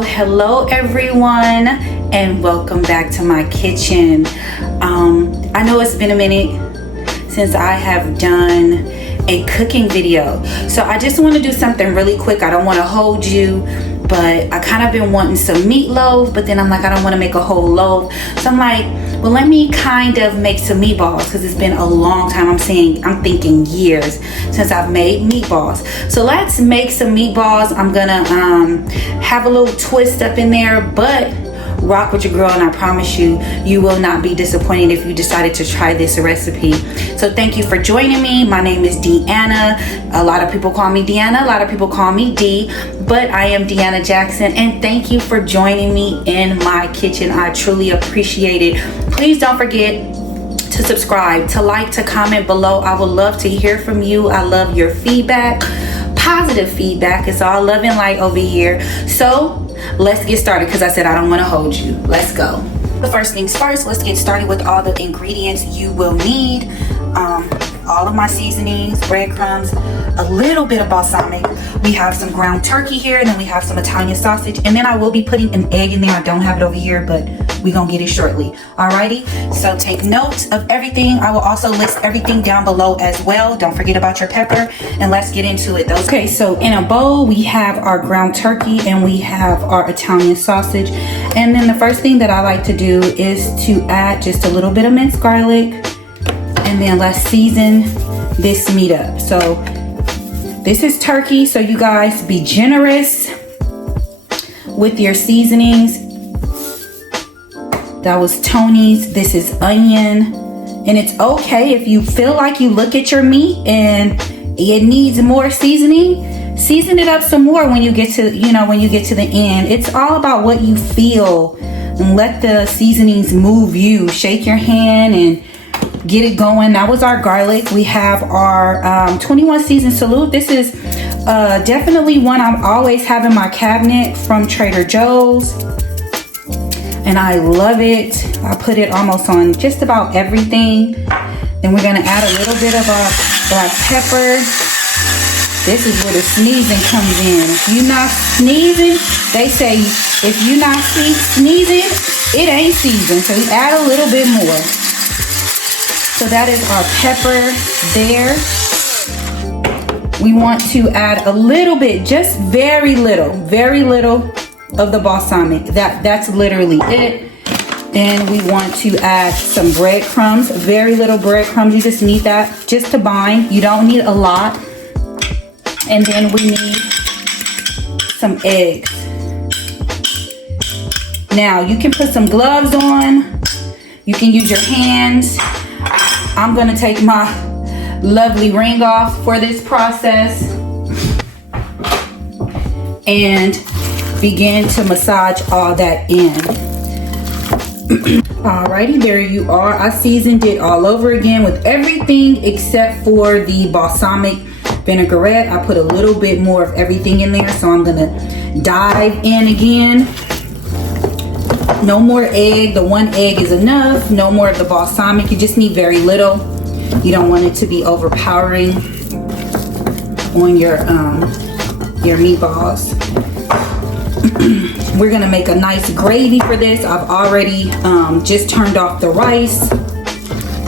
Hello everyone, and welcome back to my kitchen. I know it's been a minute since I have done a cooking video, so I just want to do something really quick. I don't want to hold you, but I kind of been wanting some meatloaf, but then I'm like, I don't want to make a whole loaf, so I'm like, well, let me kind of make some meatballs, because it's been a long time. I'm thinking years since I've made meatballs. So let's make some meatballs. I'm gonna have a little twist up in there, but rock with your girl, and I promise you, you will not be disappointed if you decided to try this recipe. So thank you for joining me. My name is Deanna. A lot of people call me Deanna, a lot of people call me Dee, but I am Deanna Jackson, and thank you for joining me in my kitchen. I truly appreciate it. Please don't forget to subscribe, to like, to comment below. I would love to hear from you. I love your feedback. Positive feedback. It's all love and light over here. So let's get started, because I said I don't want to hold you. Let's go. The first things first, let's get started with all the ingredients you will need. All of my seasonings, breadcrumbs, a little bit of balsamic. We have some ground turkey here, and then we have some Italian sausage, and then I will be putting an egg in there. I don't have it over here, but we're gonna get it shortly. Alrighty, so take notes of everything. I will also list everything down below as well. Don't forget about your pepper, and let's get into it. Okay, so in a bowl we have our ground turkey and we have our Italian sausage, and then the first thing that I like to do is to add just a little bit of minced garlic, and then let's season this meat up. So this is turkey, so you guys be generous with your seasonings. That was Tony's. This is onion. And it's okay if you feel like you look at your meat and it needs more seasoning, season it up some more when you get to, when you get to the end. It's all about what you feel, and let the seasonings move you. Shake your hand and get it going. That was our garlic. We have our 21 season salute. This is definitely one I'm always have in my cabinet from Trader Joe's, and I love it. I put it almost on just about everything. Then we're gonna add a little bit of our black pepper. This is where the sneezing comes in. If you're not sneezing, they say if you're not sneezing, it ain't seasoned. So we add a little bit more. So that is our pepper there. We want to add a little bit, just very little of the balsamic. That's literally it. Then we want to add some breadcrumbs, very little breadcrumbs. You just need that just to bind. You don't need a lot. And then we need some eggs. Now you can put some gloves on. You can use your hands. I'm gonna take my lovely ring off for this process and begin to massage all that in. Alrighty, there you are. I seasoned it all over again with everything except for the balsamic vinaigrette. I put a little bit more of everything in there, so I'm gonna dive in again. No more egg. The one egg is enough. No more of the balsamic. You just need very little. You don't want it to be overpowering on your meatballs. We're gonna make a nice gravy for this. I've already just turned off the rice.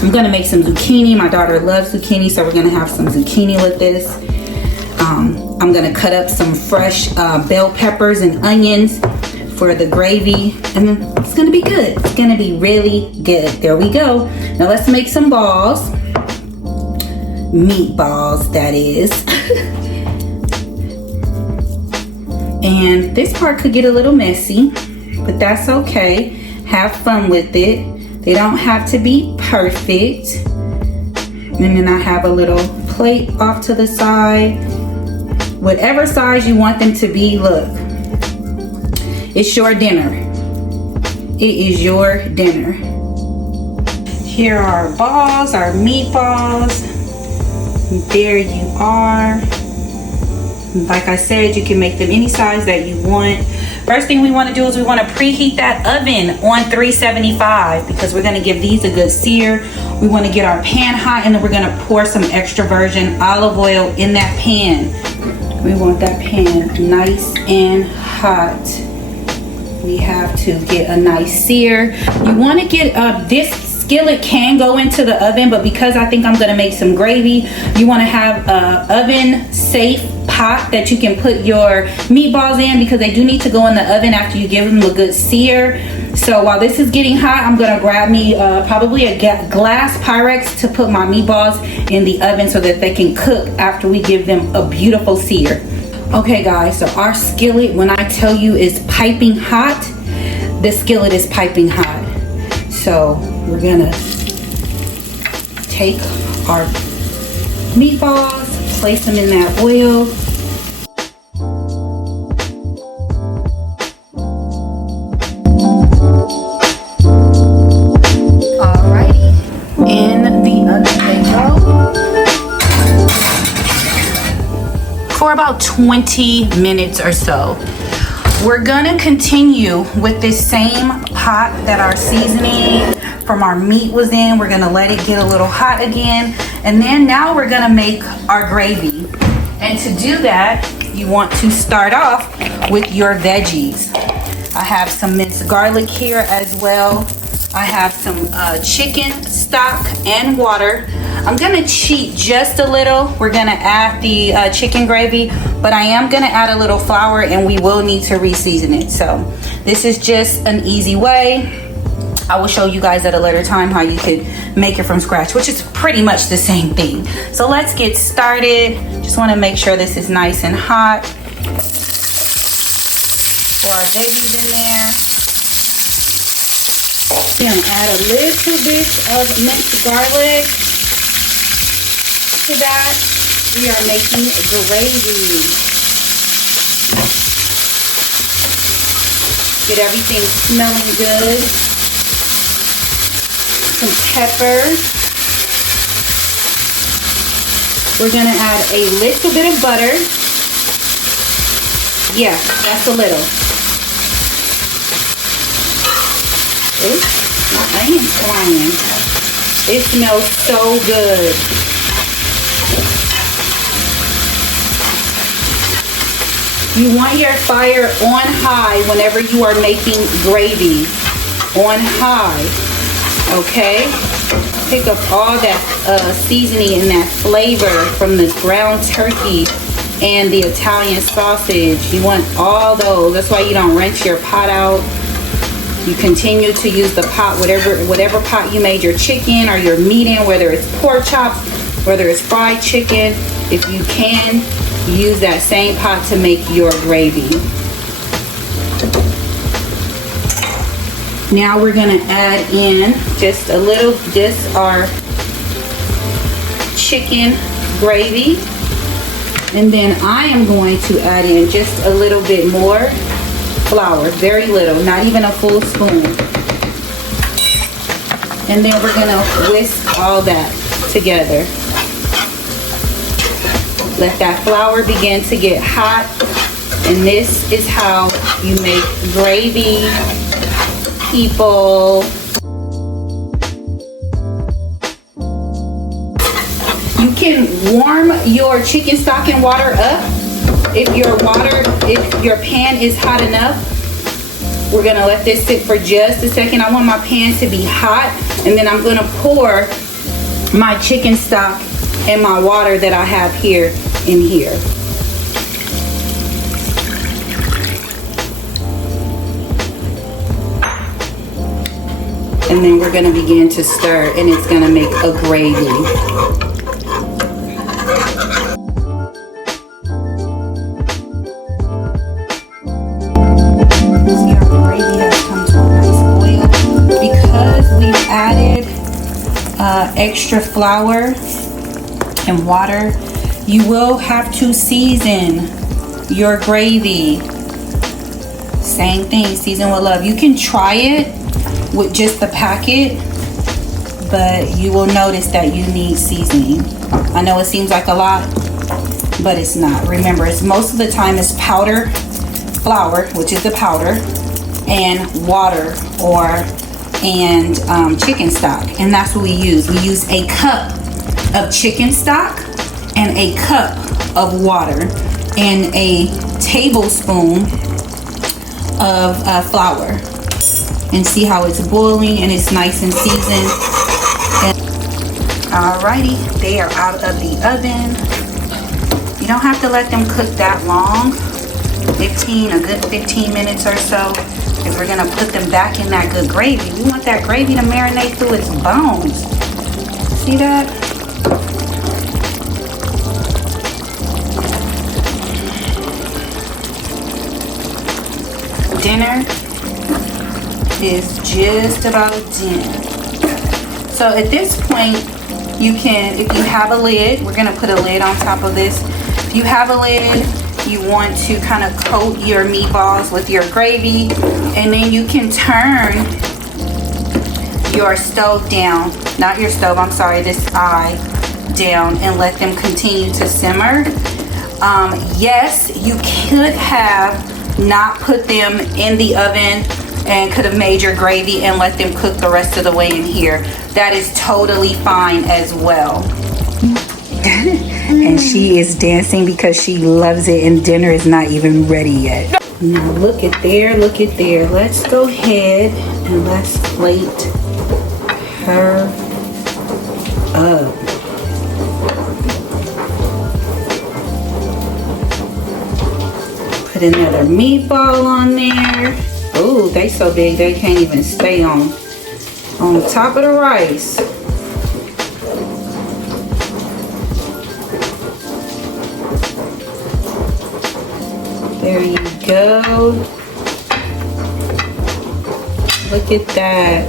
I'm gonna make some zucchini. My daughter loves zucchini, so we're gonna have some zucchini with this. I'm gonna cut up some fresh bell peppers and onions for the gravy, and then it's gonna be good. It's gonna be really good. There we go. Now let's make some balls. Meatballs, that is. And this part could get a little messy, but that's okay. Have fun with it. They don't have to be perfect. And then I have a little plate off to the side. Whatever size you want them to be, look. It's your dinner. It is your dinner. Here are our balls, our meatballs. There you are. Like I said, you can make them any size that you want. First thing we want to do is we want to preheat that oven on 375, because we're going to give these a good sear. We want to get our pan hot, and then we're going to pour some extra virgin olive oil in that pan. We want that pan nice and hot. We have to get a nice sear. You want to get this skillet can go into the oven, but because I think I'm going to make some gravy, you want to have a oven safe pot that you can put your meatballs in, because they do need to go in the oven after you give them a good sear. So while this is getting hot, I'm going to grab me probably a glass Pyrex to put my meatballs in the oven so that they can cook after we give them a beautiful sear. Okay guys, so our skillet, when I tell you is piping hot, the skillet is piping hot. So we're gonna take our meatballs, place them in that oil. Alrighty, in the oven they go for about 20 minutes or so. We're gonna continue with this same pot that our seasoning from our meat was in. We're gonna let it get a little hot again. And then now we're gonna make our gravy. And to do that, you want to start off with your veggies. I have some minced garlic here as well. I have some chicken stock and water. I'm gonna cheat just a little. We're gonna add the chicken gravy, but I am gonna add a little flour and we will need to re-season it. So this is just an easy way. I will show you guys at a later time how you could make it from scratch, which is pretty much the same thing. So let's get started. Just wanna make sure this is nice and hot. Pour our veggies in there. We're gonna add a little bit of minced garlic to that. We are making gravy. Get everything smelling good. Some pepper. We're gonna add a little bit of butter. Yeah, that's a little. Oops, my onions flying. It smells so good. You want your fire on high whenever you are making gravy. On high, okay? Pick up all that seasoning and that flavor from the ground turkey and the Italian sausage. You want all those. That's why you don't rinse your pot out. You continue to use the pot, whatever pot you made your chicken or your meat in, whether it's pork chops, whether it's fried chicken. If you can, use that same pot to make your gravy. Now we're gonna add in just a little, our chicken gravy. And then I am going to add in just a little bit more flour, very little, not even a full spoon. And then we're gonna whisk all that together. Let that flour begin to get hot. And this is how you make gravy, people. You can warm your chicken stock and water up. If your pan is hot enough. We're gonna let this sit for just a second. I want my pan to be hot, and then I'm gonna pour my chicken stock and my water that I have here in here. And then we're gonna begin to stir, and it's gonna make a gravy. Extra flour and water, you will have to season your gravy. Same thing, season with love. You can try it with just the packet, but you will notice that you need seasoning. I know it seems like a lot, but it's not. Remember, it's most of the time it's powder flour, which is the powder, and water and chicken stock, and that's what we use. We use a cup of chicken stock and a cup of water and a tablespoon of flour and see how it's boiling and it's nice and seasoned. Alrighty, they are out of the oven. You don't have to let them cook that long. A good 15 minutes or so, because we're gonna put them back in that good gravy. We want that gravy to marinate through its bones. See that? Dinner is just about done. So at this point, you can, if you have a lid, we're gonna put a lid on top of this. If you have a lid, you want to kind of coat your meatballs with your gravy, and then you can turn your stove down, not your stove, I'm sorry, this eye down, and let them continue to simmer. Yes, you could have not put them in the oven and could have made your gravy and let them cook the rest of the way in here. That is totally fine as well. And she is dancing because she loves it, and dinner is not even ready yet. Now look at there, look at there. Let's go ahead and let's plate her up. Put another meatball on there. Oh, they so big they can't even stay on top of the rice. There you go. Look at that.